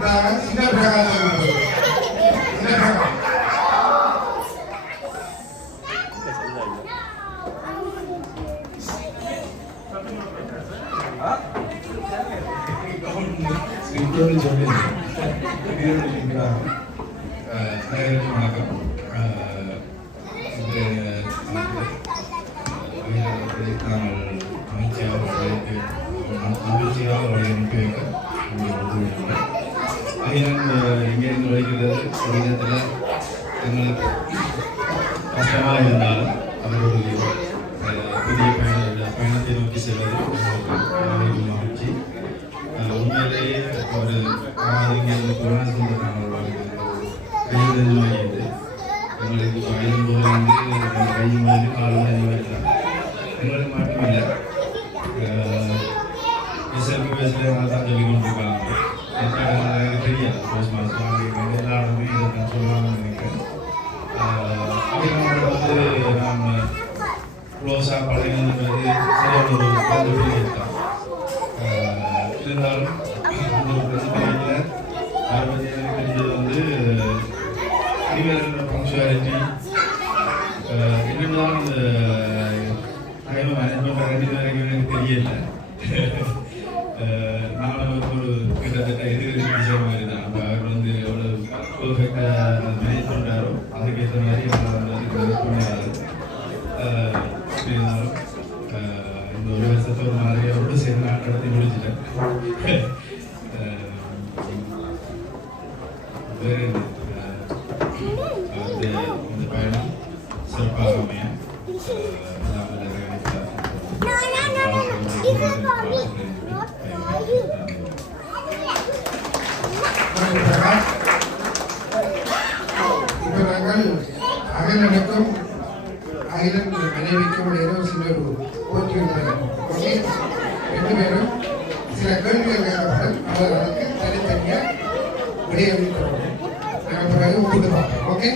சின்ன பிரகாசம் வணக்கம். மகிழ்ச்சியாக அனுப்பி வைக்க இங்கேருந்து வலிக்கிறது ஒரு விதத்தில் எங்களுக்கு கஷ்டமாக இருந்தாலும் அவர்களுடைய புதிய பயணத்தை நோக்கி செல்வது மகிழ்ச்சி. உண்மையிலேயே ஒரு இங்கேருந்து கொரோனா சென்று நாங்கள் கைது எங்களுக்கு பயணம் போது கை மாதிரி காலம் எங்களுக்கு மட்டுமில்லை செல்ஃபி பேஸில் தான் சொல்லி கொண்டிருக்காங்க. எனக்கு தெரியாது போஸ்ட் மாதம் எல்லாருமே இதை சொல்லலாம்னு நினைக்கிறேன். அவங்களோட நாம் க்ளோஸாக பழகினது சரியான ஒரு கல்வி இருக்கான். இருந்தாலும் இந்த பிரச்சனையில் அதை பற்றி எனக்கு தெரிஞ்சது இனிமேல் பங்க்சுவாலிட்டி என்னென்னாலும் இந்த டைம் மேனேஜ்மெண்ட் ரெண்டு பேருக்கு எனக்கு தெரியல. நானும் ஒரு கிட்டத்தட்ட எதிர்ப்பு மாதிரி தான். அப்போ அவர் எவ்வளோ பர்ஃபெக்டாக மேனேஜ் பண்ணுறாரோ அதுக்கேற்ற மாதிரி அவர் பண்ணுறாரு. இருந்தாலும் இந்த ஒரு வருஷத்தை ஒரு மாதிரியோடு சேர்ந்து நான் நடத்தி முடிச்சிட்டேன். வேறு இந்த பயணம் சிறப்பாக அமைய இப்போ நாங்கள் அகிலனுக்கும் அகிலன் மனைவிக்கும் ஏதோ சில ஒரு போட்டி ரெண்டு பேரும் சில கேள்விகள் கேட்கப்படும். அவர்களுக்கு தனித்தனியாக விடையளிக்கிறோம். நாங்கள் பிறகு ஒப்புட்டு பார்ப்போம். ஓகே,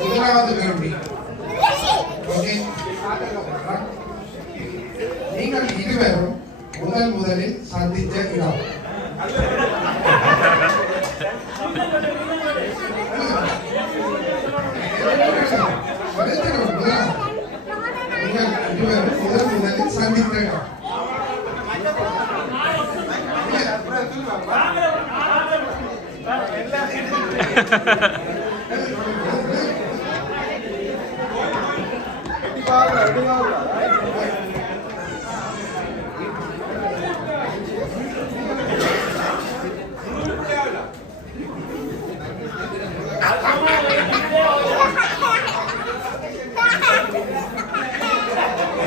முதலாவது கேள்வி. ஓகே, நீங்கள் இருவரும் முதலில் சந்தித்த இடம். நீங்கள் இருவரும் முதலில் சந்தித்த இடம்.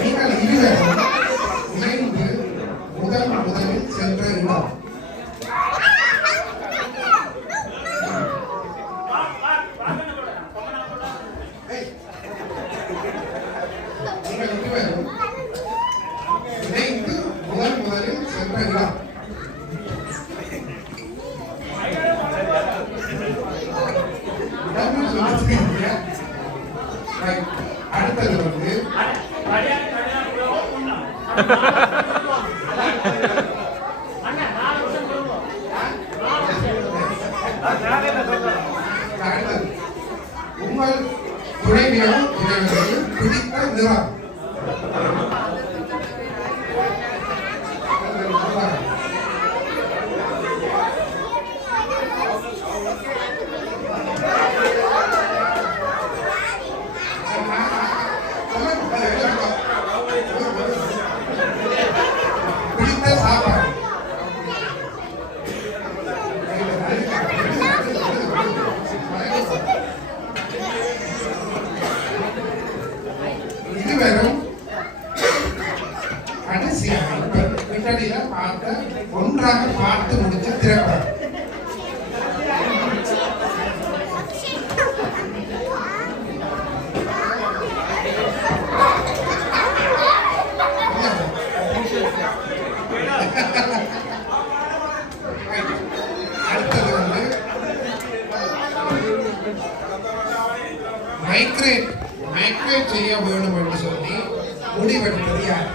நீங்கள் இருவரும் இணைந்து முதலில் சென்ற இடம். நீங்கள் இருவரும் இணைந்து முதலில் சென்ற இடம். அடுத்தது உங்கள் துணைவியும் துணைவியும் பிடித்த நிறம். பிடித்த சாப்பாடு. இதுவரை மைக்ரேட் செய்ய வேண்டும் என்று சொல்லி முடிவெடுத்தது யார்?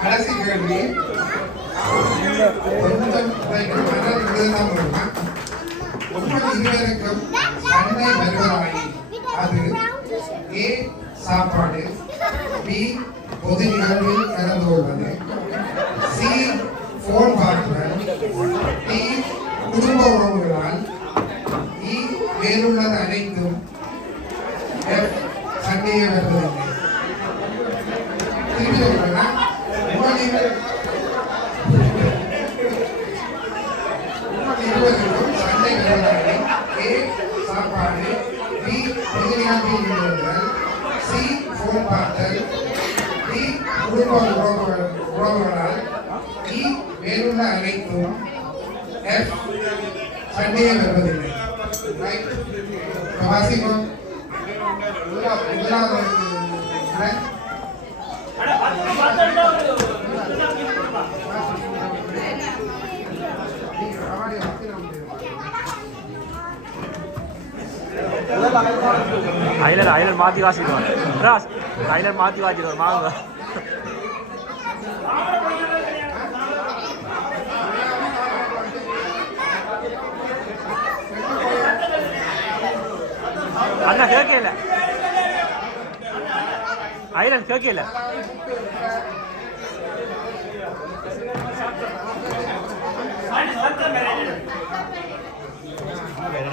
கடைசி கேள்வி இருவருக்கும் சண்டை வருவதாயின் அது ஏ சாப்பாடு, பி பொது நிகழ்வில் கலந்து கொள்வது, சி போன் பார்க்குதல், டி குடும்ப உறவுகளால், இ மேலுள்ளது அனைத்தும், எஃப் சண்டையை வருவதில்லை. திருப்பி சொல்றேன், இருவருக்கும் சண்டை வருவதாயின் ஏ சாப்பாடு, பி பொது நிகழ்வில் ஈடுபடுதல், சி போன் பார்த்தல், டி குடும்ப உறவுகளால், இ மேலுள்ள அனைத்தும், எஃப் சண்டையை வருவதில்லை. வாசிக்கும் முதலாவது ஐலர் மாத்தி வாசிடுவான் ஐலர் மாத்தி வாசிடுவார் வாங்க அண்ணா கேட்கல ஐலர் கேட்கல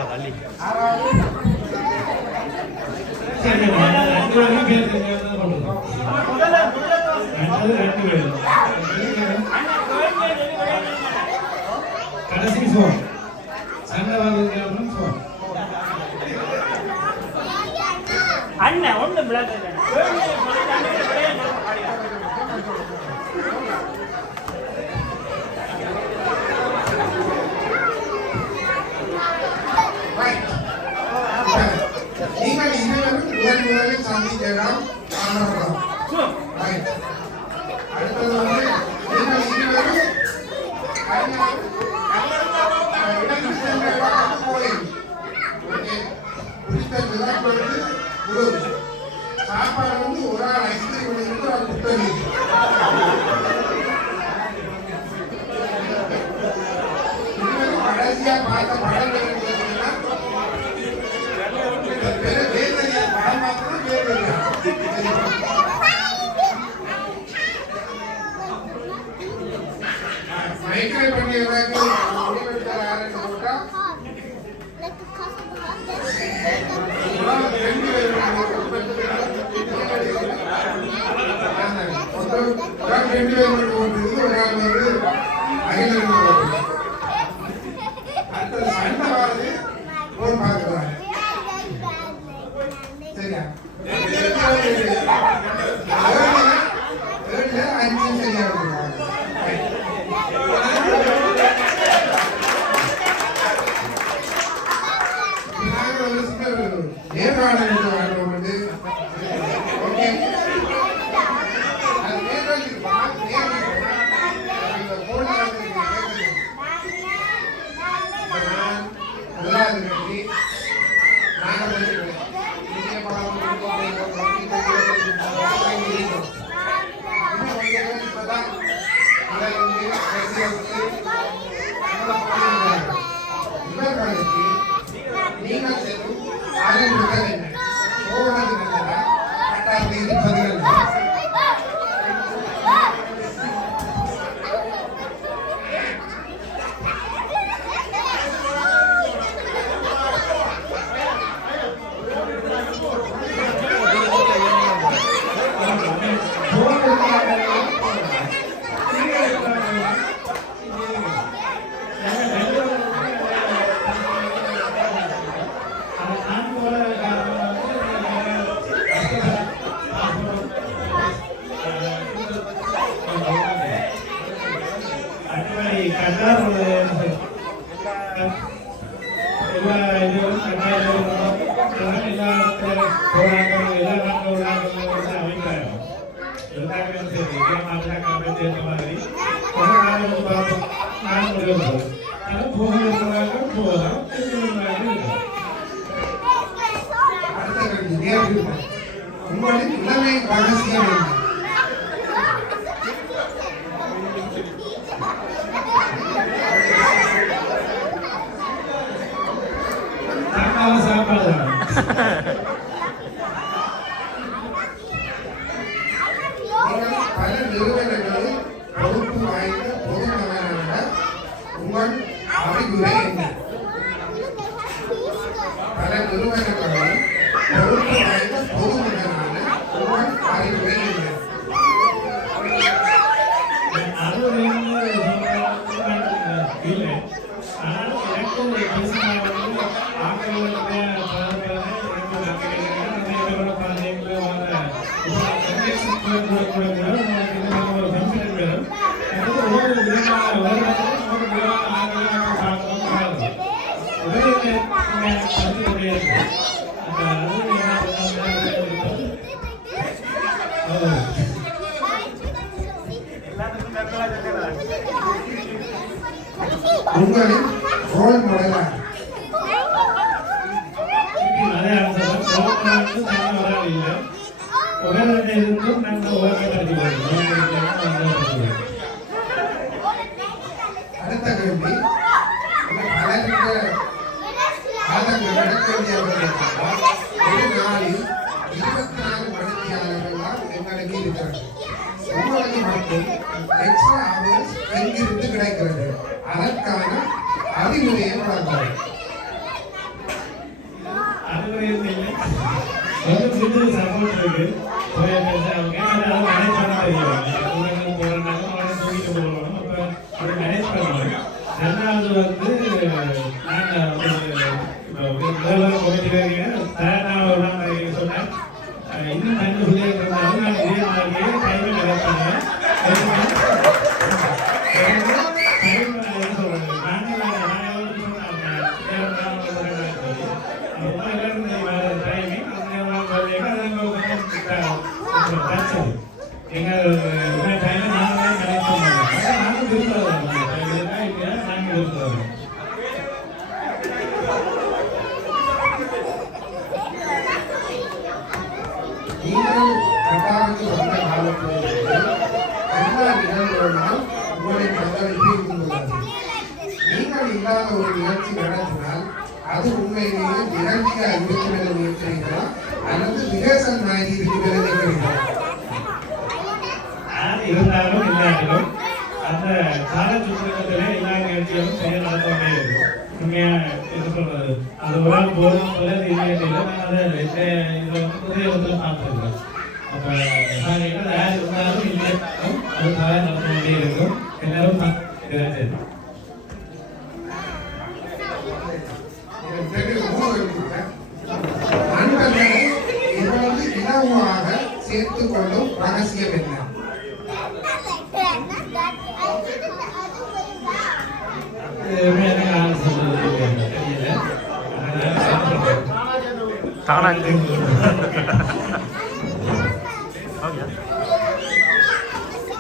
தள்ளி கடைசி சோம் சண்டை வாங்க சோம் அண்ணன் ஒண்ணு நீங்கள் இருவரும் முதலில் சந்திக்கலாம். அடுத்தது வந்து நீங்கள் இருவரும் இடத்து சென்ற கோயில் சாப்பாடு வந்து ஒரு ஆள் ஐஸ்கிரீம் இருந்து ஒரு புத்தகி கடைசியா பார்த்த படம் படம் பார்த்தது மைக்ரேட் பண்ணி முடிவெடுத்தார் யாருன்னு போட்டா நீங்கள் உங்களின் இளமை ரகசியம் என்ன? சாப்பாடு பல நிறுவனங்களில் பொறுப்பு வாய்ந்த பொதுமகனாக உங்கள் அறிவுரை என்ன? பல நிறுவனங்களில் பொறுப்பு வாய்ந்த பொதுமகனான உங்கள் அறிவுரை என்ன? இல்லை ஆனால் எனக்கு பேசினாங்க ஆக்களுடைய உங்களின் ரோல் மாடலாக அடுத்த கேள்வி பலருடைய ஆதங்கம் நடக்கக்கூடியவர்கள் ஒரு நாளில் 24 மணித்தியாளர்கள்லாம் எங்களுக்கு இருக்கிறது. உங்களுக்கு மட்டும் எக்ஸ்ட்ரா ஹவர்ஸ் எங்கிருந்து கிடைக்கிறது? அதற்கான அறிவுரையை வழங்குங்கள். சப்போர்ட் இருக்கு மேனேஜ் பண்ண தெரியும் தூக்கிட்டு போகணும் அப்போ மேனேஜ் பண்ணணும். ரெண்டாவது வந்து நான் சொன்னேன் இன்னும் கண்டு பிள்ளைங்க இருந்தாலும் நான் இதே மாதிரியே டைமை நினைப்பேன். நீங்கள் கட்டாருக்கு வந்த காலத்திலிருந்து எல்லா நிகழ்வுகளிலும் உங்களின் பங்களிப்பு இருந்துள்ளது. நீங்கள் இல்லாத ஒரு நிகழ்ச்சி நடத்தினால் அது உண்மையிலேயே நிகழ்ச்சியாக இருக்கிறது நினைக்கிறீர்களா அல்லது ரிஹர்சல் மாதிரி இருக்கிறது நினைக்கிறீர்களா? இருந்தாலும் இல்லாட்டிலும் அந்த காலச்சுற்றத்திலே எல்லா நிகழ்ச்சிகளும் செய்ய நடத்தவே இருக்கும். உண்மையா என்ன சொல்றது அது ஒரு ஆள் போதும் போல இல்லை அதை இதில் வந்து புதையத்தில் பார்த்துருக்கோம். அப்போ யார் இருந்தாலும் இல்லைனாலும் அதுக்காக நடத்த வேண்டிய இருக்கும். எல்லாரும் சரி நண்பர்களை இவ்வளவு இலவாக சேர்த்துக் கொள்ளும் ரகசியம் என்ன?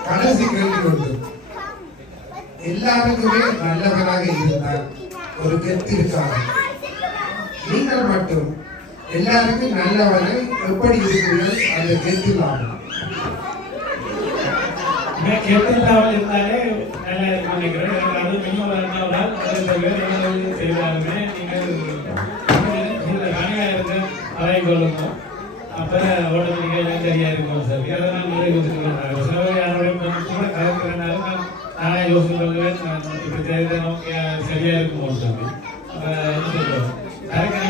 கடைசி கேள்வி ஒன்று. எல்லாருக்குமே நல்லவராக இருந்தால் ஒரு கெத்து இருக்காது. நீங்கள் மட்டும் எல்லாருக்கும் நல்லவரை எப்படி இருக்கிறீர்கள் அந்த கெத்து இல்லாமல்? கெட்டில்லாமல் இருந்தாலே நல்லா இருக்கும் நினைக்கிறேன். அது மினிமம் இருந்தால் செய்தாலுமே நீங்கள் தனியாக இருந்து அதை கொள்ளணும். அப்போ ஓட்டத்துக்கு சரியாக இருக்கும் சார். அதெல்லாம் நிறைய யோசிக்கிறாங்க. சில யாரோட கூட கலக்கிறனாலும் நானே யோசிச்சு இப்படி தெரிஞ்ச சரியாக இருக்கும் சொல்லி அப்போ என்ன சொல்கிறோம் கரெக்டாக